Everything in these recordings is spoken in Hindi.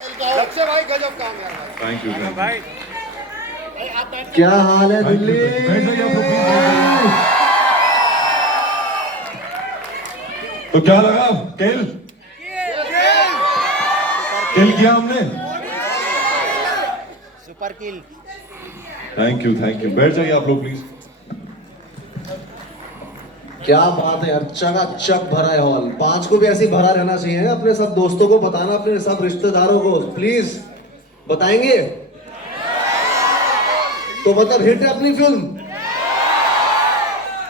लक्ष्य भाई गजब काम यार थैंक यू भाई। क्या हाल है दिल्ली? तो क्या लगा किल किया हमने। Super kill. थैंक यू बैठ जाइए आप लोग प्लीज। क्या बात है यार, चकाचक भरा है हॉल। 5 को भी ऐसे ही भरा रहना चाहिए। अपने सब दोस्तों को बताना, अपने सब रिश्तेदारों को प्लीज बताएंगे तो मतलब हिट है अपनी फिल्म।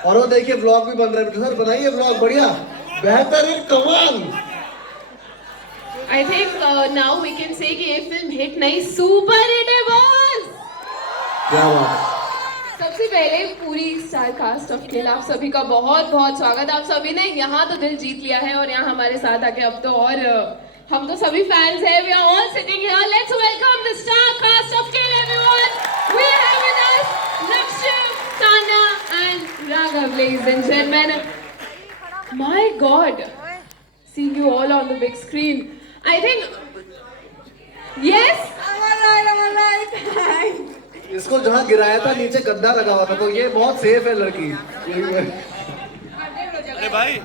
और वो देखिए व्लॉग भी बन रहा है। सर बनाइए व्लॉग, बढ़िया बेहतरीन कमाल। I think now we can say कि ये फिल्म हिट नहीं सुपर हिट है बॉस। क्या बात है। सबसे पहले पूरी स्टार कास्ट ऑफ किल आप सभी का बहुत बहुत स्वागत। आप सभी ने यहाँ तो दिल जीत लिया है और यहाँ हमारे साथ आके अब तो और हम तो सभी फैंस हैं। We are all sitting here. Let's welcome the star cast of Kill everyone. We have with us Lakshya, Tanya and Raghav, ladies and gentlemen. My God, seeing you all on the big screen. I think yes. I'm alive. इसको जहाँ गिराया था नीचे गद्दा लगा हुआ था, तो ये बहुत सेफ है लड़की। अरे भाई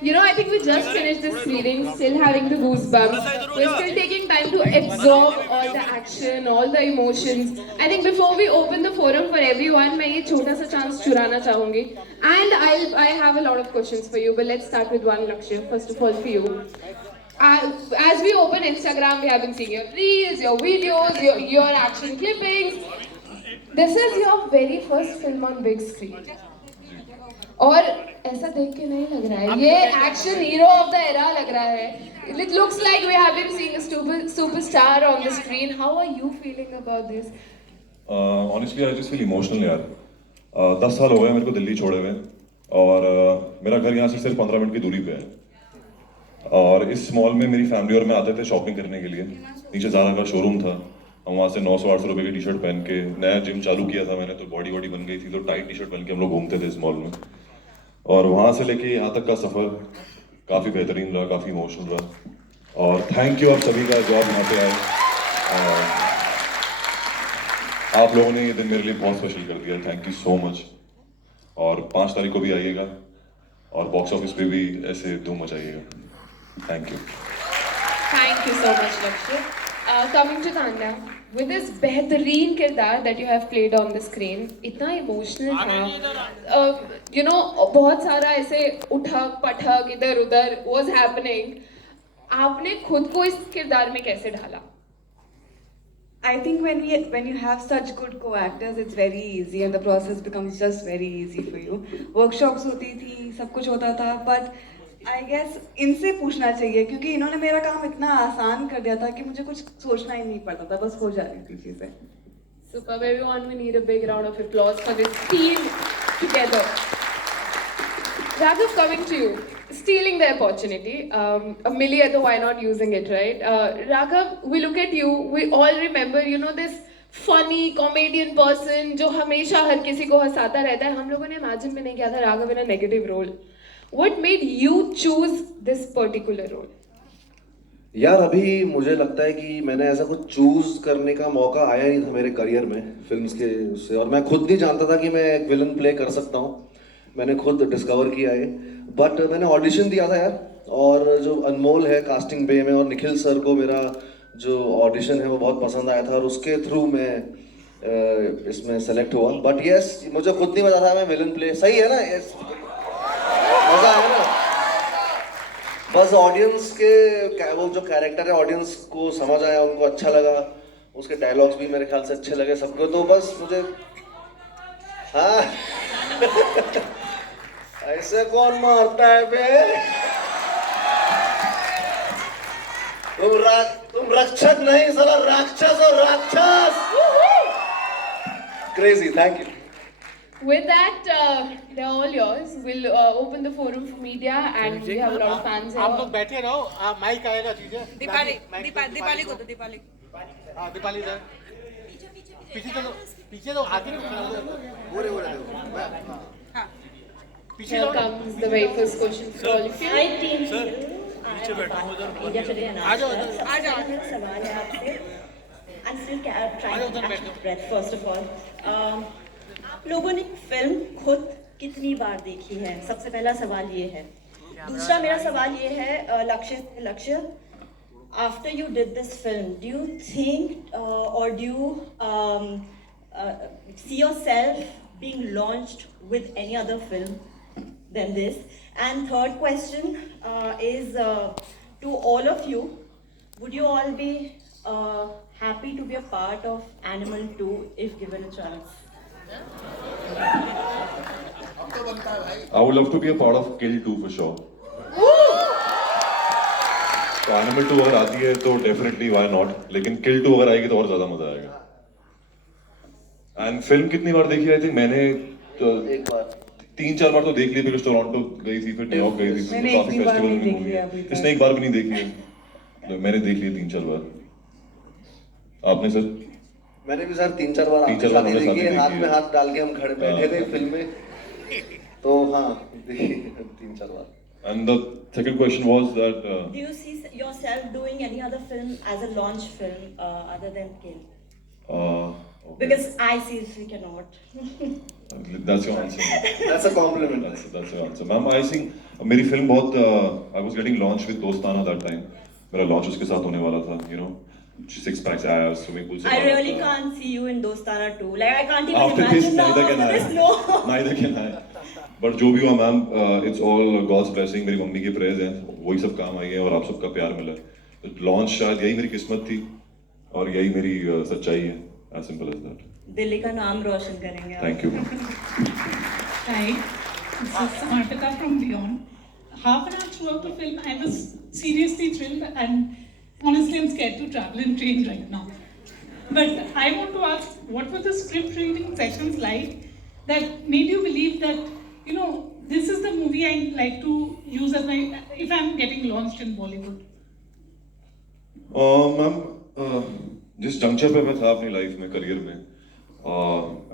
You know, I think we just finished this screening, still having the goosebumps. We're still taking time to absorb all the action, all the emotions. I think before we open the forum for everyone, मैं ये छोटा सा chance चुराना चाहूँगी. And I have a lot of questions for you, but let's start with one, Lakshya. First of all, for you. As we open Instagram, we have been seeing your reels, your videos, your action clippings. This is your very first film on big screen. और ऐसा देख के नहीं लग रहा है ये action hero of the era लग रहा है. It looks like we have been seeing a superstar on the screen. How are you feeling about this? Honestly I just feel emotional यार। 10 साल हो गए मेरे को दिल्ली छोड़े हुए और मेरा घर यहाँ से सिर्फ 15 मिनट की दूरी पे है। और इस मॉल में मेरी फैमिली और मैं आते थे शॉपिंग करने के लिए। नीचे ज़ारा का शोरूम था, हम वहाँ से 900-800 रुपये की टी शर्ट पहन के, नया जिम चालू किया था मैंने, तो बॉडी बन गई थी, तो टाइट टी शर्ट पहन के हम लोग घूमते थे इस मॉल में। और वहाँ से लेके यहाँ तक का सफ़र काफ़ी बेहतरीन रहा, काफ़ी इमोशनल रहा। और थैंक यू आप सभी का जो आप यहाँ पे आए। आप लोगों ने ये दिन मेरे लिए बहुत स्पेशल कर दिया, थैंक यू सो मच। और 5 तारीख को भी आइएगा और बॉक्स ऑफिस पे भी ऐसे धूम मचाइएगा। Thank you so much, Lakshya. Coming to Tanya, with this बेहतरीन किरदार that you have played on the screen, इतना इमोशनल था, you know, बहुत सारा ऐसे उठक पटक इधर उधर was happening. आपने खुद को इस किरदार में कैसे ढाला? I think when you have such good co-actors, it's very easy and the process becomes just very easy for you. Workshops होती थी, सब कुछ होता था, but I guess इनसे पूछना चाहिए क्योंकि इन्होंने मेरा काम इतना आसान कर दिया था कि मुझे कुछ सोचना ही नहीं पड़ता था, बस हो जा रही थी चीजें. Superb, everyone, we need a big round of applause for this team together. Raghav, coming to you, stealing the opportunity. A million, तो why not using it, right? Raghav, we look at you, we all remember, you know, this funny comedian person जो हमेशा हर किसी को हंसाता रहता है. हम लोगों ने imagine भी नहीं किया था Raghav in a negative role. What made you choose this particular role? यार अभी मुझे लगता है कि मैंने ऐसा कुछ चूज करने का मौका आया नहीं था मेरे करियर में फिल्म्स के उससे, और मैं खुद नहीं जानता था कि मैं एक विलन प्ले कर सकता हूँ. मैंने खुद डिस्कवर किया है, बट मैंने ऑडिशन दिया था यार, और जो अनमोल है कास्टिंग बे में और निखिल सर को मेरा जो ऑडिशन है वो बहुत पसंद आया था और उसके थ्रू मैं इसमें सेलेक्ट हुआ. बट यस, मुझे खुद नहीं पता था मैं विलन प्ले. सही है ना? यस, मजा आया ना? बस ऑडियंस के वो जो कैरेक्टर है ऑडियंस को समझ आया, उनको अच्छा लगा, उसके डायलॉग्स भी मेरे ख्याल से अच्छे लगे सबको, तो बस मुझे हाँ ऐसे कौन मारता है बे? तुम रक्षक नहीं, साला राक्षस और राक्षस. Crazy. Thank you. With that, they're all yours. We'll open the forum for media and we have a lot of fans here. आप लोग बैठे रहो, माइक आएगा चीजें. दीपाली को तो दीपाली हाँ दीपाली सर पीछे तो आगे Here comes the very first question for all of you. Hi team. India चले जाना आ जाओ, आ जाओ मेरा सवाल है आपसे I'm still trying to catch my breath first of all. आप लोगों ने फिल्म खुद कितनी बार देखी है? सबसे पहला सवाल ये है। दूसरा मेरा सवाल ये है लक्ष्य after you did this film, do you think or do you see yourself being launched with any other film than this? And third question is to all of you, would you all be happy to be a part of Animal 2 if given a chance? I would love to be a part of Kill 2 for sure. तो एनिमल 2 अगर आती है तो डेफिनेटली व्हाई नॉट, लेकिन किल 2 अगर आएगी तो और ज्यादा मजा आएगा। एंड फिल्म कितनी बार देखी? आई थिंक मैंने तो एक बार 3-4 बार तो देख ली, बिकॉज टोरंटो गई थी, फिर न्यूयॉर्क गई थी, मैंने काफी एक भी बार फेस्टिवल नहीं में देखी घूमी है है। अभी तक। इसने एक बार भी नहीं देखी है, तो मैंने देख ली 3-4 बार। आपने सर? मैंने भी सर 3-4 बार आपके 3-4 बार साथ ही हमारे साथ देखी ही है, हाथ देखी में है। हाथ डाल के हम खड़े बैठे थे फिल्म में, तो हाँ देखी 3-4 बार। And the second question was that Do you see yourself doing any other film as a launch film other than Kill? okay. Because I seriously cannot. That's your answer. That's a compliment. That's your answer. Ma'am I think मेरी फिल्म बहुत I was getting launch with दोस्ताना दैट टाइम। मेरा लॉन्च उसके साथ होने वाला था, यू नो 6 packs आया स्विमिंग पूल से। I really can't see you in Dostana too. Like I can't even After this, imagine neither can after I. this. No. Neither can I. But जो भी हुआ ma'am, it's all God's blessing. मेरी मम्मी की प्रेज है, वही सब काम आई है और आप सबका प्यार मिला है। लॉन्च शायद यही मेरी किस्मत थी और यही मेरी सच्चाई है। As simple as that. Delhi का नाम रोशन करेंगे आप। Thank you. Hi, this is Samarpita from Beyond. Half an hour throughout the film, I was seriously thrilled, and honestly, I'm scared to travel in train right now. But I want to ask, what were the script reading sessions like that made you believe that, you know, this is the movie I like to use as my, if I'm getting launched in Bollywood? Ma'am, जिस जंक्चर पे मैं था अपनी लाइफ में, करियर में,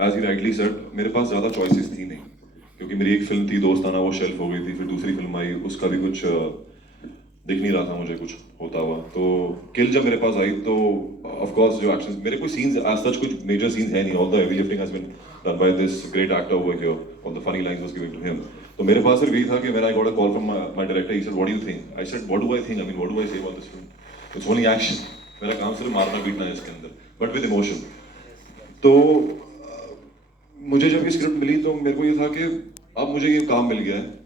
एज ही राइटली सेड, मेरे पास ज़्यादा चॉइसेस थी नहीं, क्योंकि मेरी एक फिल्म थी दोस्ताना, वो शेल्फ हो गई थी, फिर दूसरी फिल्म आई, उसका भी कुछ दिख नहीं रहा था मुझे कुछ होता हुआ। तो किल जब मेरे पास आई तो ऑफ कोर्स जो एक्शन, मेरे कोई सीन्स एज सच कुछ मेजर सीन्स है नहीं, all the heavy lifting has been done by this great actor over here, all the funny lines was given to him. तो मेरे पास सिर्फ यही था कि when I got a call from my director, he said what do you think? I said what do I think, I mean what do I say about this film? It's only action. मेरा काम सिर्फ मारना पीटना है इसके अंदर, बट विद इमोशन। तो मुझे जब ये स्क्रिप्ट मिली तो मेरे को ये था कि अब मुझे ये काम मिल गया है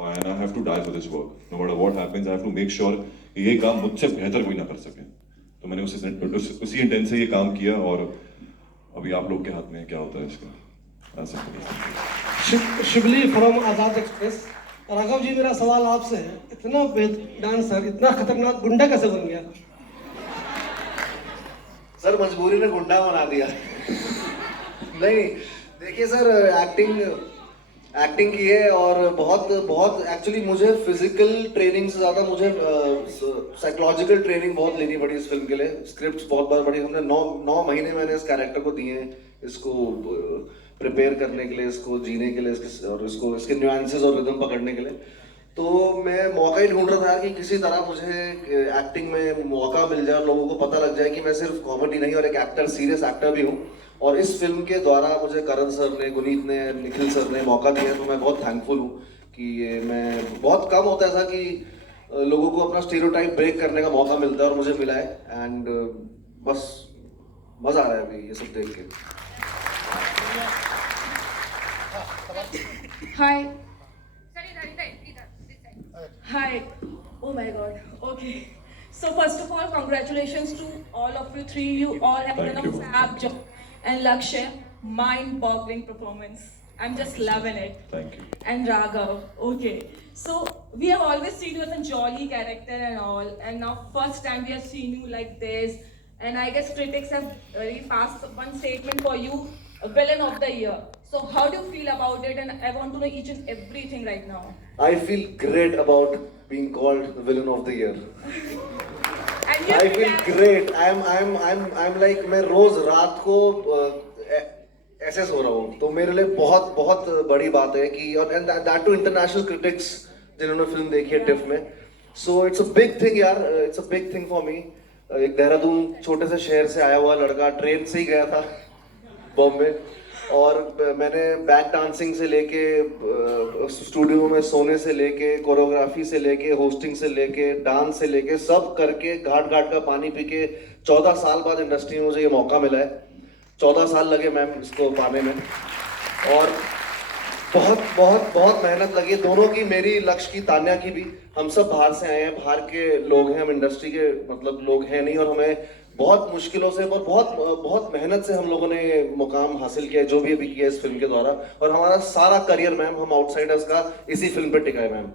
and I have to die for this work. No matter what happens, I have to make sure कि ये काम मुझसे बेहतर कोई ना कर सके। तो मैंने उसी इंटेंट से ये काम किया और अभी आप लोग के हाथ में है क्या होता है इसका। Shibli from Azad Express. राघव जी, मेरा सवाल आपसे है, इतना डांसर, इतना खतरनाक गुंडा कैसे बन गया? सर मजबूरी ने गुंडा बना दिया। नहीं देखिए सर, एक्टिंग की है और बहुत एक्चुअली मुझे फिजिकल ट्रेनिंग से ज़्यादा मुझे साइकोलॉजिकल ट्रेनिंग बहुत लेनी पड़ी इस फिल्म के लिए। स्क्रिप्ट बहुत बार पढ़ी हमने, 9 महीने मैंने इस कैरेक्टर को दिए हैं, इसको प्रिपेयर करने के लिए, इसको जीने के लिए, और इसको इसके न्यूएंसेस और रिदम पकड़ने के लिए। तो मैं मौका ही ढूंढ रहा था कि किसी तरह मुझे एक्टिंग में मौका मिल जाए, लोगों को पता लग जाए कि मैं सिर्फ कॉमेडी नहीं और एक एक्टर, सीरियस एक्टर भी हूँ। और इस फिल्म के द्वारा मुझे करण सर ने, गुनीत ने, निखिल सर ने मौका दिया, तो मैं बहुत थैंकफुल हूँ कि ये मैं बहुत कम होता है ऐसा कि लोगों को अपना स्टीरियोटाइप ब्रेक करने का मौका मिलता है और मुझे मिला है। एंड बस मज़ा आ रहा है अभी ये सब देख के। Hi. Hi. Oh my God. Okay. So first of all, congratulations to all of you three. You all have Thank done a you. fab job. And Lakshya, mind-boggling performance. I'm just loving it. Thank you. And Raghav. Okay. So we have always seen you as a jolly character and all. And now first time we have seen you like this. And I guess critics have really passed one statement for you, villain of the year. So how do you feel about it? And I want to know each and everything right now. I feel great about being called the villain of the year. And you I feel great. I'm like मैं रोज रात को ऐसे सो रहा हूँ, तो मेरे लिए बहुत बड़ी बात है कि, और दैट टू इंटरनेशनल क्रिटिक्स जिन्होंने फिल्म देखी है टिफ में, so it's a big thing यार, it's a big thing for me. एक देहरादून छोटे से शहर से आया हुआ लड़का ट्रेन से ही गया था बॉम्बे, और मैंने बैक डांसिंग से लेके स्टूडियो में सोने से लेके कोरियोग्राफी से लेके होस्टिंग से लेके डांस से लेके सब करके घाट घाट का पानी पी के 14 साल बाद इंडस्ट्री में मुझे ये मौका मिला है। 14 साल लगे मैम इसको पाने में, और बहुत बहुत बहुत मेहनत लगी दोनों की, मेरी, लक्ष्य की, तान्या की भी। हम सब बाहर से आए हैं, बाहर के लोग हैं, हम इंडस्ट्री के मतलब लोग हैं नहीं, और हमें बहुत मुश्किलों से और बहुत बहुत मेहनत से हम लोगों ने मुकाम हासिल किया जो भी अभी किया इस फिल्म के द्वारा। और हमारा सारा करियर मैम हम आउटसाइडर्स का इसी फिल्म पे टिका है मैम।